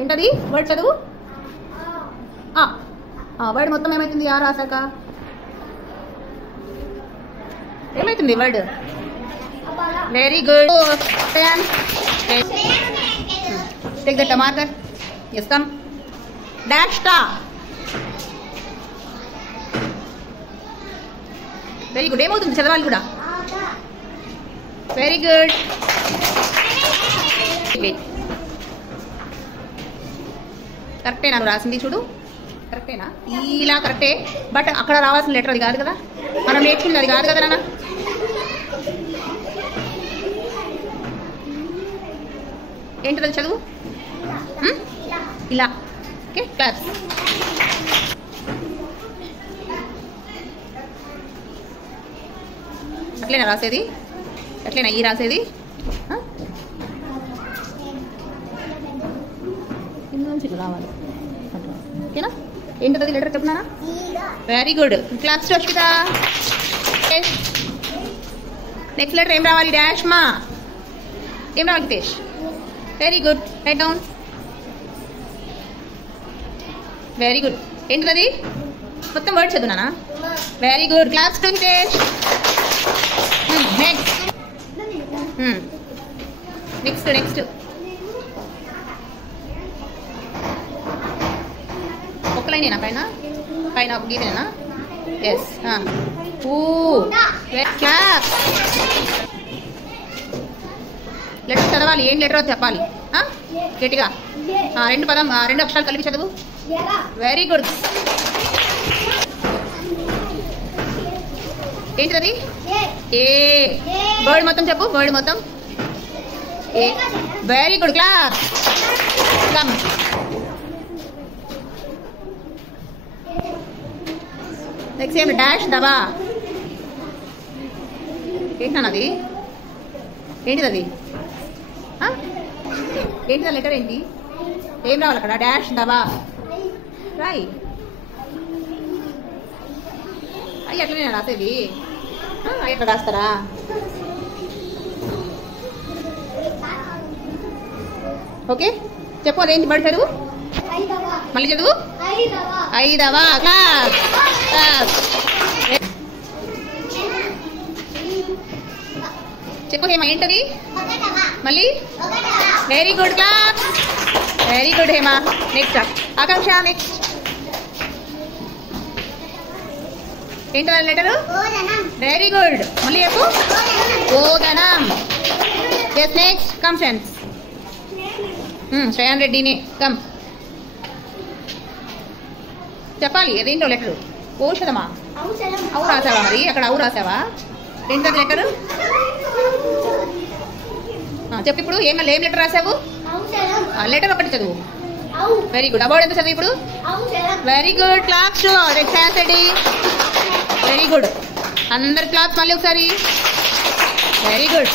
ఏంటది వర్డ్ చదువు. వర్డ్ మొత్తం ఏమైతుంది ఆ రాసాక ఏమైతుంది word? Very good. Take that marker. Yes come. Dash టా. Very good. ఏమవుతుంది చదవాలి కూడా. Very good. కరెక్టేనా నువ్వు రాసింది? చూడు కరెక్టేనా? ఇలా కరెక్టే, బట్ అక్కడ రావాల్సిన లెటర్ అది కాదు కదా, మనం నేర్చుకుంది అది కాదు కదా నాన్న. ఏంటిది అది చదువు. ఇలా. Okay class. అట్లేనా రాసేది? అట్లేనా ఈ రాసేది? రావాలి. ఓకేనా? ఏంటది లెటర్ చెప్తున్నారా? Very good. Class Ashwita. Next letter ఏం రావాలి? డాష్ మా. ఏం రావాలి Hitesh? Very good. Right down. Very good. ఏంటది? మొత్తం వర్డ్ చదువునా? Very good. Class to Hitesh. Next next next ఒక లైనేనా? పైన పైన ఒక గీతేనా? ఎస్. క్లాస్. లెటర్ చదవాలి. ఏం లెటర్ చెప్పాలి గట్టిగా. రెండు అక్షరాలు కలిపి చదువు. Very good. ఏంటిది? ఏ. వర్డ్ మొత్తం చెప్పు. వర్డ్ మొత్తం ఏ. Very good. Class. Come. Next ఏం? డాష్ దబా. ఏంటన్నది? ఏంటిది అది? ఏంటిది ఆ లెటర్? ఏంటి? ఏం రావాలి అక్కడ? డాష్ దబా రాయి. అయ్యి అట్లనే రాసేది? ఎట్లా రాస్తారా? ఓకే చెప్పు. అదేంటి వర్డ్ చదువు. మళ్ళీ చదువు. ఐదవా. క్లాస్. చెప్పు హేమ. ఏంటది మళ్ళీ? Very good. Class. Very good Hema. Next Akanksha. Next ఏంటది లెటరు? Very good. మళ్ళీ చెప్పు. ఓదనం. Yes. Next come friends. Shreyan రెడ్డిని. కమ్ చెప్పాలి. అదేంటో లెటరు? ఔషధమా? అవు రాసావా? మరి అక్కడ అవు రాసావా? ఏంటది లెటరు? చెప్పు ఇప్పుడు. ఏం లెటర్ రాసావు? లెటర్ ఒకటి చదువు. Very good. అబౌట్ ఎంత చదువు ఇప్పుడు? Very good. Class Shreyan Reddy. Very good. అందరు క్లాస్ మళ్ళీ ఒకసారి. Very good.